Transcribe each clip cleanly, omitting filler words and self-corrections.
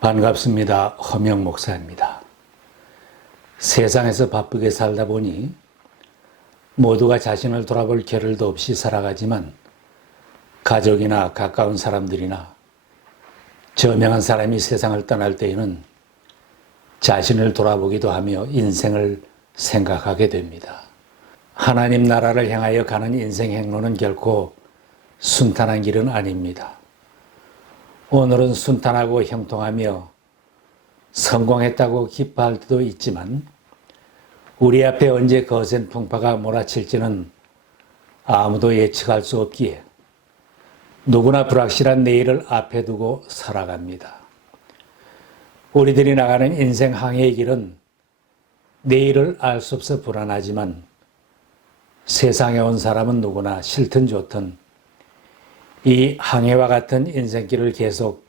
반갑습니다. 허명 목사입니다. 세상에서 바쁘게 살다 보니 모두가 자신을 돌아볼 겨를도 없이 살아가지만 가족이나 가까운 사람들이나 저명한 사람이 세상을 떠날 때에는 자신을 돌아보기도 하며 인생을 생각하게 됩니다. 하나님 나라를 향하여 가는 인생 행로는 결코 순탄한 길은 아닙니다. 오늘은 순탄하고 형통하며 성공했다고 기뻐할 때도 있지만 우리 앞에 언제 거센 풍파가 몰아칠지는 아무도 예측할 수 없기에 누구나 불확실한 내일을 앞에 두고 살아갑니다. 우리들이 나가는 인생 항해의 길은 내일을 알 수 없어 불안하지만 세상에 온 사람은 누구나 싫든 좋든 이 항해와 같은 인생길을 계속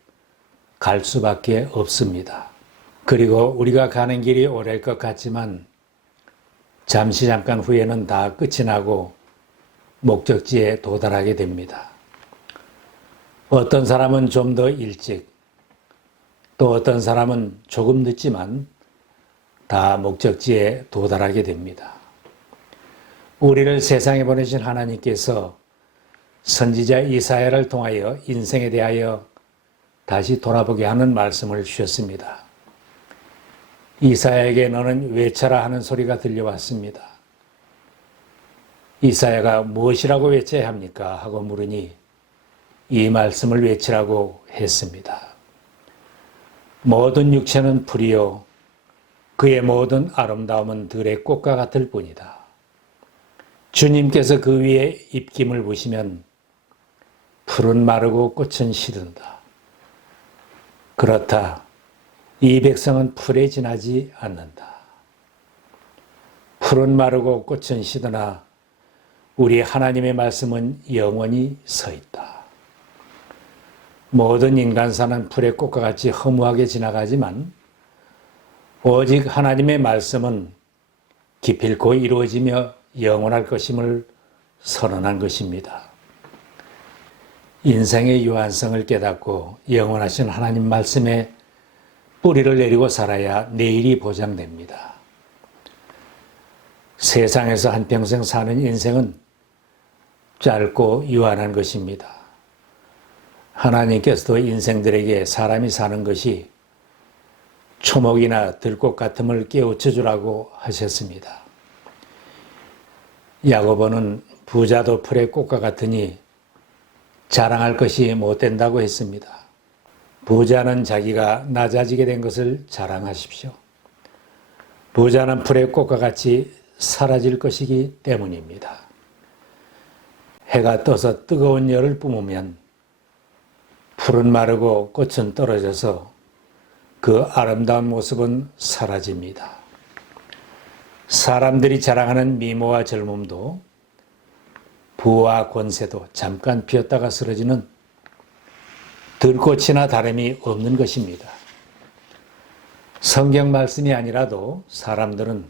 갈 수밖에 없습니다. 그리고 우리가 가는 길이 오래일 것 같지만 잠깐 후에는 다 끝이 나고 목적지에 도달하게 됩니다. 어떤 사람은 좀 더 일찍, 또 어떤 사람은 조금 늦지만 다 목적지에 도달하게 됩니다. 우리를 세상에 보내신 하나님께서 선지자 이사야를 통하여 인생에 대하여 다시 돌아보게 하는 말씀을 주셨습니다. 이사야에게 너는 외쳐라 하는 소리가 들려왔습니다. 이사야가 무엇이라고 외쳐야 합니까? 하고 물으니 이 말씀을 외치라고 했습니다. 모든 육체는 풀이요 그의 모든 아름다움은 들의 꽃과 같을 뿐이다. 주님께서 그 위에 입김을 부시면 풀은 마르고 꽃은 시든다. 그렇다. 이 백성은 풀에 지나지 않는다. 풀은 마르고 꽃은 시드나 우리 하나님의 말씀은 영원히 서 있다. 모든 인간사는 풀의 꽃과 같이 허무하게 지나가지만 오직 하나님의 말씀은 기필코 이루어지며 영원할 것임을 선언한 것입니다. 인생의 유한성을 깨닫고 영원하신 하나님 말씀에 뿌리를 내리고 살아야 내일이 보장됩니다. 세상에서 한평생 사는 인생은 짧고 유한한 것입니다. 하나님께서도 인생들에게 사람이 사는 것이 초목이나 들꽃 같음을 깨우쳐 주라고 하셨습니다. 야고보는 부자도 풀의 꽃과 같으니 자랑할 것이 못된다고 했습니다. 부자는 자기가 낮아지게 된 것을 자랑하십시오. 부자는 풀의 꽃과 같이 사라질 것이기 때문입니다. 해가 떠서 뜨거운 열을 뿜으면 풀은 마르고 꽃은 떨어져서 그 아름다운 모습은 사라집니다. 사람들이 자랑하는 미모와 젊음도 부와 권세도 잠깐 피었다가 쓰러지는 들꽃이나 다름이 없는 것입니다. 성경 말씀이 아니라도 사람들은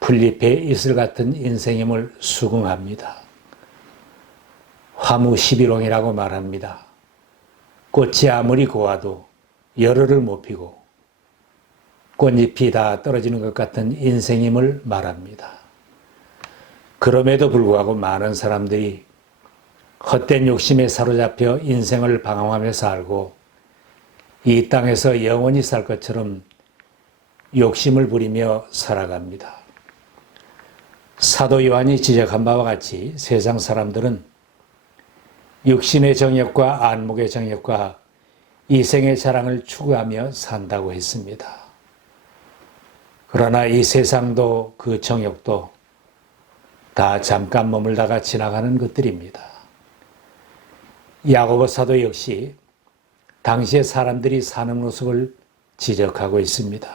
풀잎의 이슬 같은 인생임을 수긍합니다. 화무시비롱이라고 말합니다. 꽃이 아무리 고와도 열흘을 못 피고 꽃잎이 다 떨어지는 것 같은 인생임을 말합니다. 그럼에도 불구하고 많은 사람들이 헛된 욕심에 사로잡혀 인생을 방황하며 살고 이 땅에서 영원히 살 것처럼 욕심을 부리며 살아갑니다. 사도 요한이 지적한 바와 같이 세상 사람들은 육신의 정욕과 안목의 정욕과 이생의 자랑을 추구하며 산다고 했습니다. 그러나 이 세상도 그 정욕도 다 잠깐 머물다가 지나가는 것들입니다. 야고보 사도 역시 당시의 사람들이 사는 모습을 지적하고 있습니다.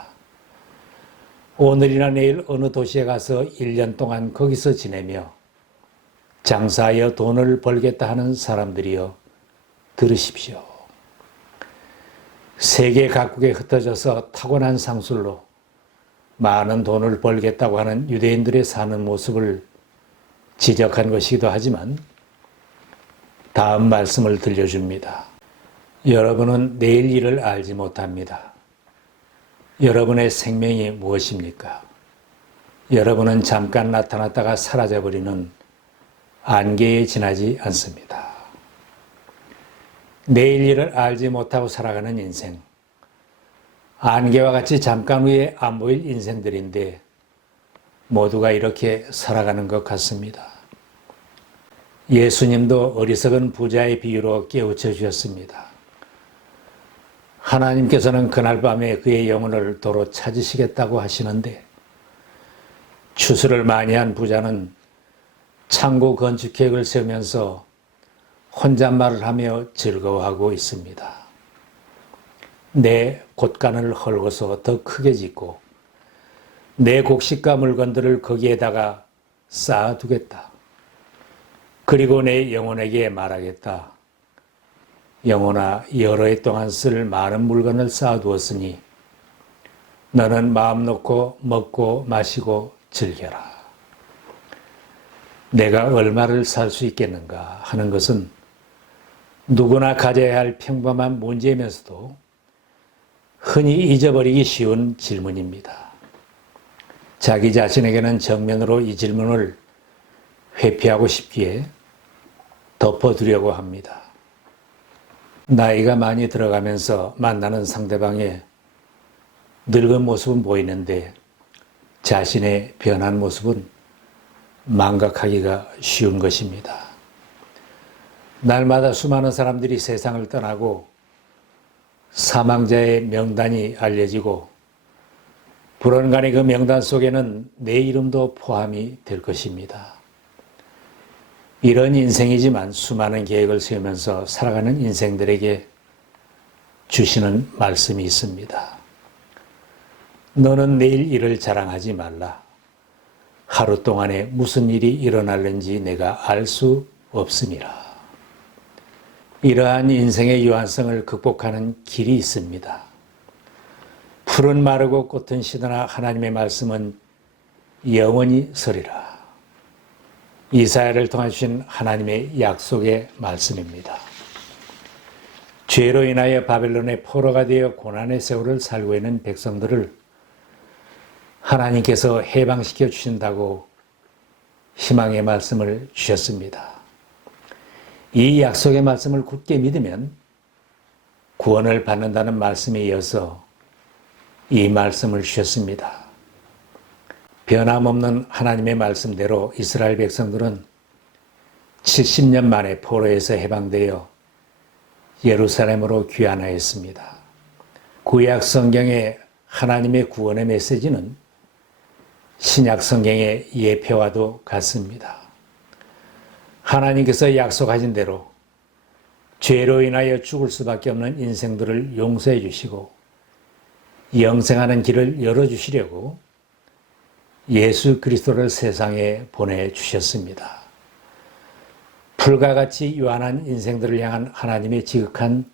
오늘이나 내일 어느 도시에 가서 1년 동안 거기서 지내며 장사하여 돈을 벌겠다 하는 사람들이여 들으십시오. 세계 각국에 흩어져서 타고난 상술로 많은 돈을 벌겠다고 하는 유대인들의 사는 모습을 지적한 것이기도 하지만 다음 말씀을 들려줍니다. 여러분은 내일 일을 알지 못합니다. 여러분의 생명이 무엇입니까? 여러분은 잠깐 나타났다가 사라져버리는 안개에 지나지 않습니다. 내일 일을 알지 못하고 살아가는 인생, 안개와 같이 잠깐 후에 안 보일 인생들인데 모두가 이렇게 살아가는 것 같습니다. 예수님도 어리석은 부자의 비유로 깨우쳐 주셨습니다. 하나님께서는 그날 밤에 그의 영혼을 도로 찾으시겠다고 하시는데 추수를 많이 한 부자는 창고 건축 계획을 세우면서 혼잣말을 하며 즐거워하고 있습니다. 내 곳간을 헐고서 더 크게 짓고 내 곡식과 물건들을 거기에다가 쌓아두겠다. 그리고 내 영혼에게 말하겠다. 영혼아, 여러 해 동안 쓸 많은 물건을 쌓아두었으니 너는 마음 놓고 먹고 마시고 즐겨라. 내가 얼마를 살 수 있겠는가 하는 것은 누구나 가져야 할 평범한 문제이면서도 흔히 잊어버리기 쉬운 질문입니다. 자기 자신에게는 정면으로 이 질문을 회피하고 싶기에 덮어두려고 합니다. 나이가 많이 들어가면서 만나는 상대방의 늙은 모습은 보이는데 자신의 변한 모습은 망각하기가 쉬운 것입니다. 날마다 수많은 사람들이 세상을 떠나고 사망자의 명단이 알려지고 불언간의 그 명단 속에는 내 이름도 포함이 될 것입니다. 이런 인생이지만 수많은 계획을 세우면서 살아가는 인생들에게 주시는 말씀이 있습니다. 너는 내일 일을 자랑하지 말라. 하루 동안에 무슨 일이 일어날는지 내가 알 수 없음이라. 이러한 인생의 유한성을 극복하는 길이 있습니다. 풀은 마르고 꽃은 시드나 하나님의 말씀은 영원히 서리라. 이사야를 통해 주신 하나님의 약속의 말씀입니다. 죄로 인하여 바벨론의 포로가 되어 고난의 세월을 살고 있는 백성들을 하나님께서 해방시켜 주신다고 희망의 말씀을 주셨습니다. 이 약속의 말씀을 굳게 믿으면 구원을 받는다는 말씀에 이어서 이 말씀을 주셨습니다. 변함없는 하나님의 말씀대로 이스라엘 백성들은 70년 만에 포로에서 해방되어 예루살렘으로 귀환하였습니다. 구약 성경의 하나님의 구원의 메시지는 신약 성경의 예표와도 같습니다. 하나님께서 약속하신 대로 죄로 인하여 죽을 수밖에 없는 인생들을 용서해 주시고 영생하는 길을 열어주시려고 예수 그리스도를 세상에 보내주셨습니다. 풀과 같이 유한한 인생들을 향한 하나님의 지극한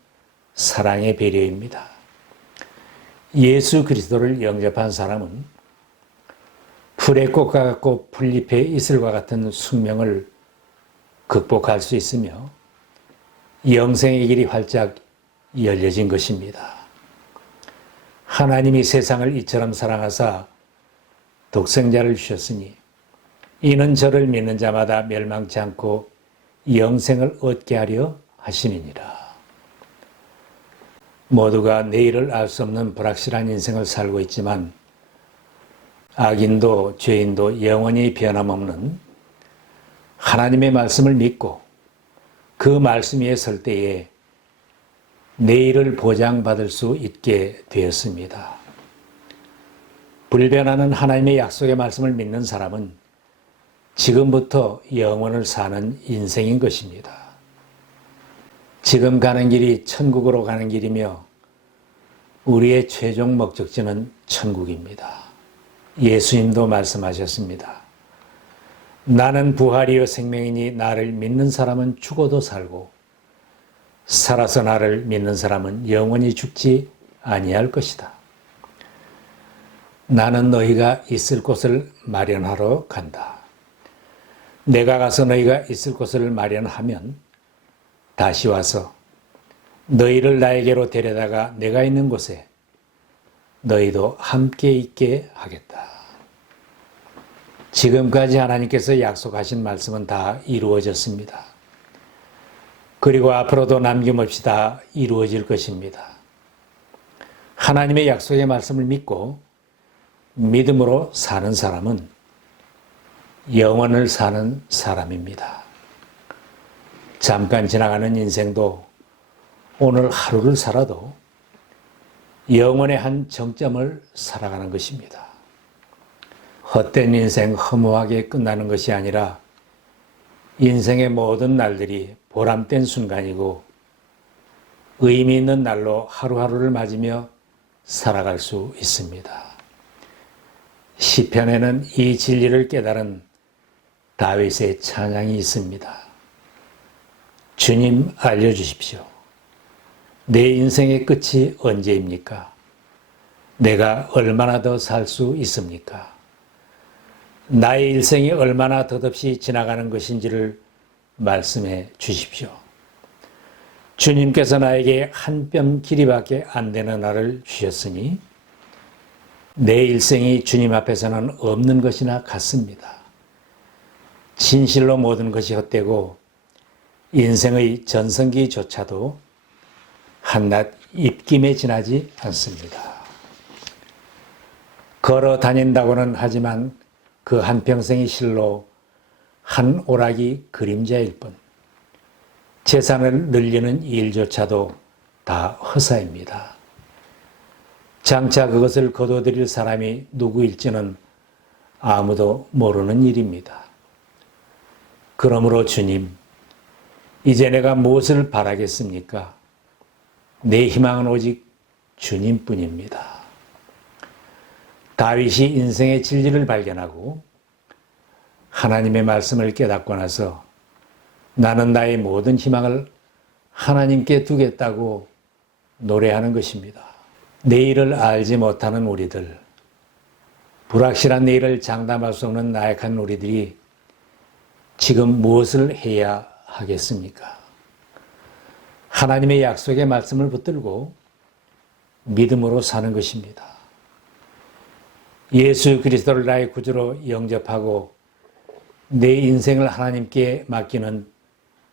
사랑의 배려입니다. 예수 그리스도를 영접한 사람은 풀의 꽃과 같고 풀잎의 이슬과 같은 숙명을 극복할 수 있으며 영생의 길이 활짝 열려진 것입니다. 하나님이 세상을 이처럼 사랑하사 독생자를 주셨으니 이는 저를 믿는 자마다 멸망치 않고 영생을 얻게 하려 하시니라. 모두가 내일을 알 수 없는 불확실한 인생을 살고 있지만 악인도 죄인도 영원히 변함없는 하나님의 말씀을 믿고 그 말씀 위에 설 때에 내일을 보장받을 수 있게 되었습니다. 불변하는 하나님의 약속의 말씀을 믿는 사람은 지금부터 영원을 사는 인생인 것입니다. 지금 가는 길이 천국으로 가는 길이며 우리의 최종 목적지는 천국입니다. 예수님도 말씀하셨습니다. 나는 부활이요 생명이니 나를 믿는 사람은 죽어도 살고 살아서 나를 믿는 사람은 영원히 죽지 아니할 것이다. 나는 너희가 있을 곳을 마련하러 간다. 내가 가서 너희가 있을 곳을 마련하면 다시 와서 너희를 나에게로 데려다가 내가 있는 곳에 너희도 함께 있게 하겠다. 지금까지 하나님께서 약속하신 말씀은 다 이루어졌습니다. 그리고 앞으로도 남김없이 다 이루어질 것입니다. 하나님의 약속의 말씀을 믿고 믿음으로 사는 사람은 영원을 사는 사람입니다. 잠깐 지나가는 인생도 오늘 하루를 살아도 영원의 한 정점을 살아가는 것입니다. 헛된 인생 허무하게 끝나는 것이 아니라 인생의 모든 날들이 보람된 순간이고 의미 있는 날로 하루하루를 맞으며 살아갈 수 있습니다. 시편에는 이 진리를 깨달은 다윗의 찬양이 있습니다. 주님 알려주십시오. 내 인생의 끝이 언제입니까? 내가 얼마나 더 살 수 있습니까? 나의 일생이 얼마나 덧없이 지나가는 것인지를 말씀해 주십시오. 주님께서 나에게 한 뼘 길이밖에 안 되는 날을 주셨으니 내 일생이 주님 앞에서는 없는 것이나 같습니다. 진실로 모든 것이 헛되고 인생의 전성기조차도 한낱 입김에 지나지 않습니다. 걸어 다닌다고는 하지만 그 한평생이 실로 한 오락이 그림자일 뿐 재산을 늘리는 일조차도 다 허사입니다. 장차 그것을 거둬들일 사람이 누구일지는 아무도 모르는 일입니다. 그러므로 주님, 이제 내가 무엇을 바라겠습니까? 내 희망은 오직 주님뿐입니다. 다윗이 인생의 진리를 발견하고 하나님의 말씀을 깨닫고 나서 나는 나의 모든 희망을 하나님께 두겠다고 노래하는 것입니다. 내일을 알지 못하는 우리들, 불확실한 내일을 장담할 수 없는 나약한 우리들이 지금 무엇을 해야 하겠습니까? 하나님의 약속의 말씀을 붙들고 믿음으로 사는 것입니다. 예수 그리스도를 나의 구주로 영접하고 내 인생을 하나님께 맡기는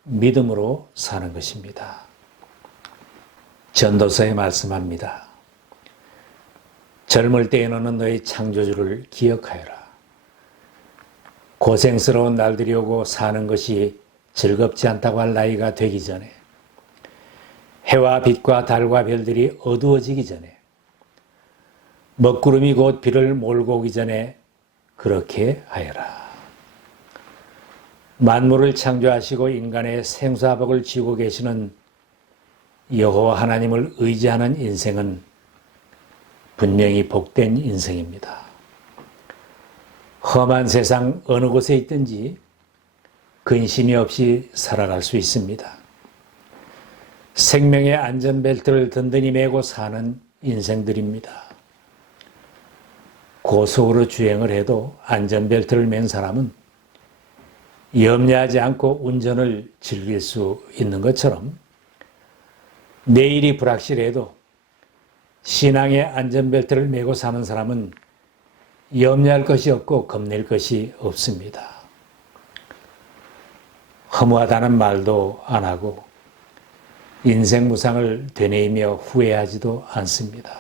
믿음으로 사는 것입니다. 전도서에 말씀합니다. 젊을 때에 너는 너의 창조주를 기억하여라. 고생스러운 날들이 오고 사는 것이 즐겁지 않다고 할 나이가 되기 전에, 해와 빛과 달과 별들이 어두워지기 전에, 먹구름이 곧 비를 몰고 오기 전에 그렇게 하여라. 만물을 창조하시고 인간의 생사복을 지고 계시는 여호와 하나님을 의지하는 인생은 분명히 복된 인생입니다. 험한 세상 어느 곳에 있든지 근심이 없이 살아갈 수 있습니다. 생명의 안전벨트를 든든히 메고 사는 인생들입니다. 고속으로 주행을 해도 안전벨트를 맨 사람은 염려하지 않고 운전을 즐길 수 있는 것처럼 내일이 불확실해도 신앙의 안전벨트를 메고 사는 사람은 염려할 것이 없고 겁낼 것이 없습니다. 허무하다는 말도 안 하고 인생 무상을 되뇌이며 후회하지도 않습니다.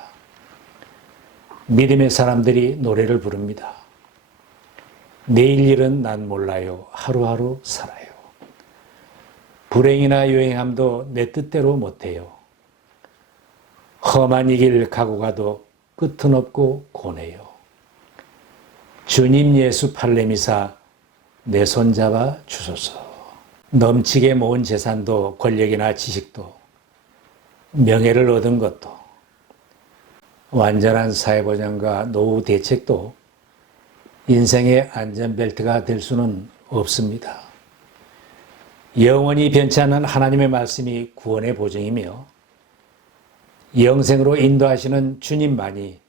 믿음의 사람들이 노래를 부릅니다. 내일 일은 난 몰라요. 하루하루 살아요. 불행이나 요행함도 내 뜻대로 못해요. 험한 이 길 가고 가도 끝은 없고 고뇌요. 주님 예수 팔레미사 내 손잡아 주소서. 넘치게 모은 재산도 권력이나 지식도 명예를 얻은 것도 완전한 사회보장과 노후 대책도 인생의 안전벨트가 될 수는 없습니다. 영원히 변치 않는 하나님의 말씀이 구원의 보증이며 영생으로 인도하시는 주님만이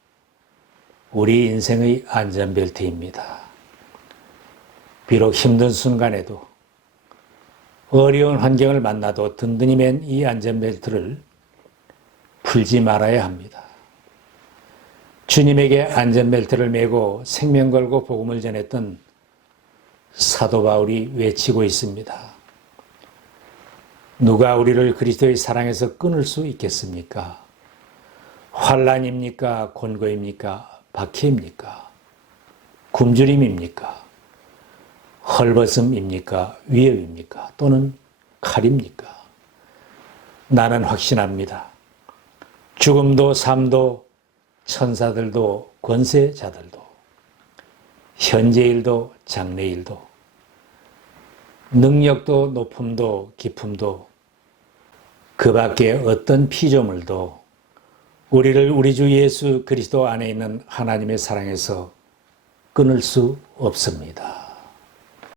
우리 인생의 안전벨트입니다. 비록 힘든 순간에도 어려운 환경을 만나도 든든히 맨 이 안전벨트를 풀지 말아야 합니다. 주님에게 안전벨트를 매고 생명 걸고 복음을 전했던 사도 바울이 외치고 있습니다. 누가 우리를 그리스도의 사랑에서 끊을 수 있겠습니까? 환난입니까? 곤고입니까? 박해입니까? 굶주림입니까? 헐벗음입니까? 위협입니까? 또는 칼입니까? 나는 확신합니다. 죽음도 삶도 천사들도 권세자들도 현재일도 장래일도 능력도 높음도 깊음도 그 밖에 어떤 피조물도 우리를 우리 주 예수 그리스도 안에 있는 하나님의 사랑에서 끊을 수 없습니다.